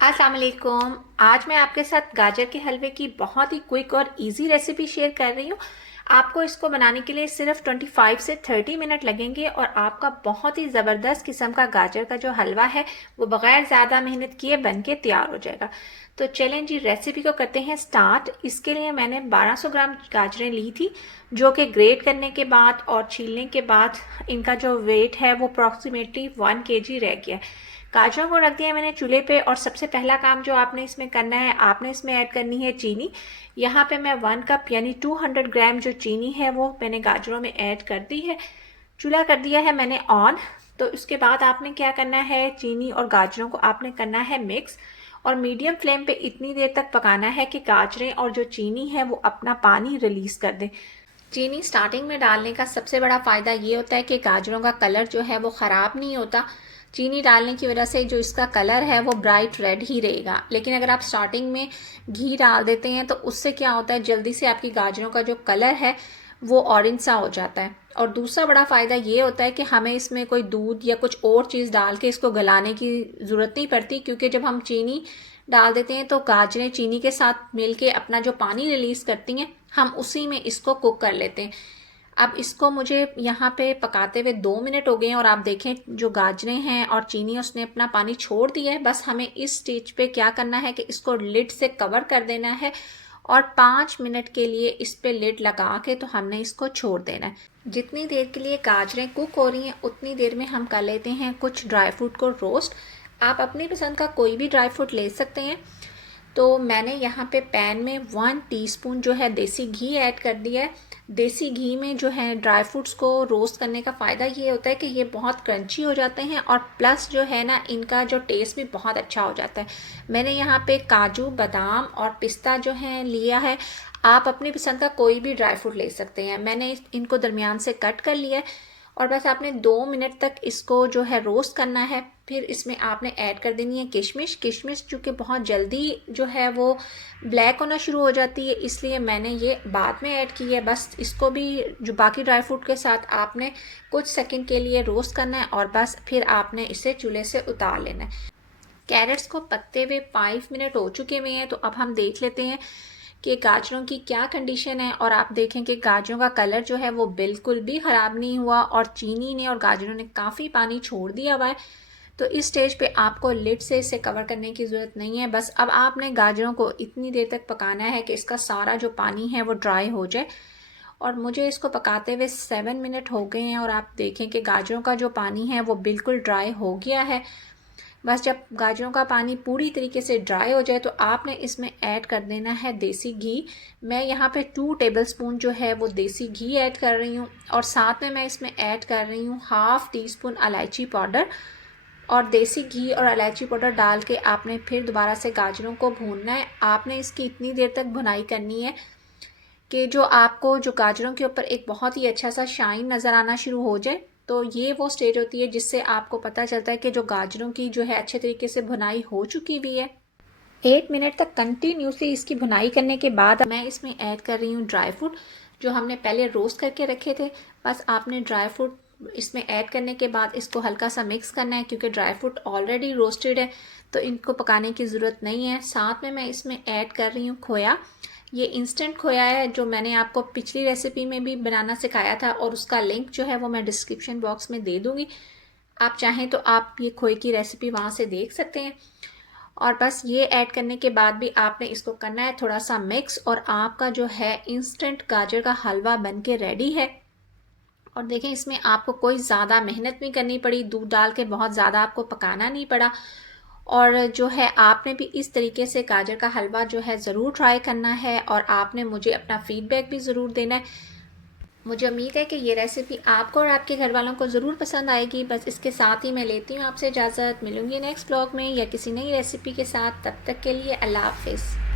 अस्सलाम वालेकुम। आज मैं आपके साथ गाजर के हलवे की बहुत ही क्विक और इजी रेसिपी शेयर कर रही हूँ। आपको इसको बनाने के लिए सिर्फ 25 से 30 मिनट लगेंगे और आपका बहुत ही ज़बरदस्त किस्म का गाजर का जो हलवा है वो बग़ैर ज़्यादा मेहनत किए बन के तैयार हो जाएगा। तो चलें जी, रेसिपी को करते हैं स्टार्ट। इसके लिए मैंने 1200 ग्राम गाजरें ली थी, जो कि ग्रेट करने के बाद और छीलने के बाद इनका जो वेट है वो अप्रॉक्सीमेटली 1 kg रह गया है। गाजरों को रख दिया मैंने चूल्हे पे और सबसे पहला काम जो आपने इसमें करना है, आपने इसमें ऐड करनी है चीनी। यहाँ पे मैं 1 कप यानी 200 ग्राम जो चीनी है वो मैंने गाजरों में ऐड कर दी है। चूल्हा कर दिया है मैंने ऑन। तो इसके बाद आपने क्या करना है, चीनी और गाजरों को आपने करना है मिक्स और मीडियम फ्लेम पे इतनी देर तक पकाना है कि गाजरें और जो चीनी है वो अपना पानी रिलीज कर दे। चीनी स्टार्टिंग में डालने का सबसे बड़ा फ़ायदा ये होता है कि गाजरों का कलर जो है वो ख़राब नहीं होता। चीनी डालने की वजह से जो इसका कलर है वो ब्राइट रेड ही रहेगा। लेकिन अगर आप स्टार्टिंग में घी डाल देते हैं तो उससे क्या होता है, जल्दी से आपकी गाजरों का जो कलर है वो ऑरेंज सा हो जाता है। और दूसरा बड़ा फ़ायदा ये होता है कि हमें इसमें कोई दूध या कुछ और चीज़ डाल के इसको गलाने की ज़रूरत नहीं पड़ती, क्योंकि जब हम चीनी डाल देते हैं तो गाजरें चीनी के साथ मिलके अपना जो पानी रिलीज़ करती हैं, हम उसी में इसको कुक कर लेते हैं। अब इसको मुझे यहाँ पे पकाते हुए 2 मिनट हो गए हैं और आप देखें जो गाजरें हैं और चीनी उसने अपना पानी छोड़ दिया है। बस हमें इस स्टेज पे क्या करना है कि इसको लिड से कवर कर देना है और 5 मिनट के लिए इस पे लिड लगा के तो हमने इसको छोड़ देना है। जितनी देर के लिए गाजरें कुक हो रही हैं उतनी देर में हम कर लेते हैं कुछ ड्राई फ्रूट को रोस्ट। आप अपनी पसंद का कोई भी ड्राई फ्रूट ले सकते हैं। तो मैंने यहाँ पे पैन में 1 टीस्पून जो है देसी घी ऐड कर दिया है। देसी घी में जो है ड्राई फ्रूट्स को रोस्ट करने का फ़ायदा ये होता है कि ये बहुत क्रंची हो जाते हैं और प्लस जो है ना, इनका जो टेस्ट भी बहुत अच्छा हो जाता है। मैंने यहाँ पे काजू, बादाम और पिस्ता जो है लिया है। आप अपनी पसंद का कोई भी ड्राई फ्रूट ले सकते हैं। मैंने इनको दरमियान से कट कर लिया है और बस आपने 2 मिनट तक इसको जो है रोस्ट करना है। फिर इसमें आपने ऐड कर देनी है किशमिश। किशमिश चूँकि बहुत जल्दी जो है वो ब्लैक होना शुरू हो जाती है, इसलिए मैंने ये बाद में ऐड की है। बस इसको भी जो बाकी ड्राई फ्रूट के साथ आपने कुछ सेकंड के लिए रोस्ट करना है और बस फिर आपने इसे चूल्हे से उतार लेना है। कैरेट्स को पकते हुए 5 मिनट हो चुके हुए हैं। तो अब हम देख लेते हैं कि गाजरों की क्या कंडीशन है। और आप देखें कि गाजरों का कलर जो है वो बिल्कुल भी ख़राब नहीं हुआ और चीनी ने और गाजरों ने काफ़ी पानी छोड़ दिया हुआ है। तो इस स्टेज पे आपको लिड से इसे कवर करने की ज़रूरत नहीं है। बस अब आपने गाजरों को इतनी देर तक पकाना है कि इसका सारा जो पानी है वो ड्राई हो जाए। और मुझे इसको पकाते हुए 7 मिनट हो गए हैं और आप देखें कि गाजरों का जो पानी है वो बिल्कुल ड्राई हो गया है। बस जब गाजरों का पानी पूरी तरीके से ड्राई हो जाए तो आपने इसमें ऐड कर देना है देसी घी। मैं यहाँ पे 2 टेबलस्पून जो है वो देसी घी ऐड कर रही हूँ और साथ में मैं इसमें ऐड कर रही हूँ हाफ़ टीस्पून इलायची पाउडर। और देसी घी और इलायची पाउडर डाल के आपने फिर दोबारा से गाजरों को भूनना है। आपने इसकी इतनी देर तक भुनाई करनी है कि जो आपको जो गाजरों के ऊपर एक बहुत ही अच्छा सा शाइन नज़र आना शुरू हो जाए। तो ये वो स्टेज होती है जिससे आपको पता चलता है कि जो गाजरों की जो है अच्छे तरीके से भुनाई हो चुकी हुई है। 8 मिनट तक कंटिन्यूसली इसकी भुनाई करने के बाद मैं इसमें ऐड कर रही हूँ ड्राई फ्रूट जो हमने पहले रोस्ट करके रखे थे। बस आपने ड्राई फ्रूट इसमें ऐड करने के बाद इसको हल्का सा मिक्स करना है, क्योंकि ड्राई फ्रूट ऑलरेडी रोस्टेड है तो इनको पकाने की ज़रूरत नहीं है। साथ में मैं इसमें ऐड कर रही हूँ खोया। ये इंस्टेंट खोया है जो मैंने आपको पिछली रेसिपी में भी बनाना सिखाया था और उसका लिंक जो है वो मैं डिस्क्रिप्शन बॉक्स में दे दूँगी। आप चाहें तो आप ये खोए की रेसिपी वहाँ से देख सकते हैं। और बस ये ऐड करने के बाद भी आपने इसको करना है थोड़ा सा मिक्स और आपका जो है इंस्टेंट गाजर का हलवा बन के रेडी है। और देखें, इसमें आपको कोई ज़्यादा मेहनत नहीं करनी पड़ी, दूध डाल के बहुत ज़्यादा आपको पकाना नहीं पड़ा। और जो है आपने भी इस तरीके से गाजर का हलवा जो है ज़रूर ट्राई करना है और आपने मुझे अपना फ़ीडबैक भी ज़रूर देना है। मुझे उम्मीद है कि ये रेसिपी आपको और आपके घर वालों को ज़रूर पसंद आएगी। बस इसके साथ ही मैं लेती हूँ आपसे इजाज़त। मिलूँगी नेक्स्ट ब्लॉग में या किसी नई रेसिपी के साथ। तब तक के लिए अल्लाह हाफ़िज़।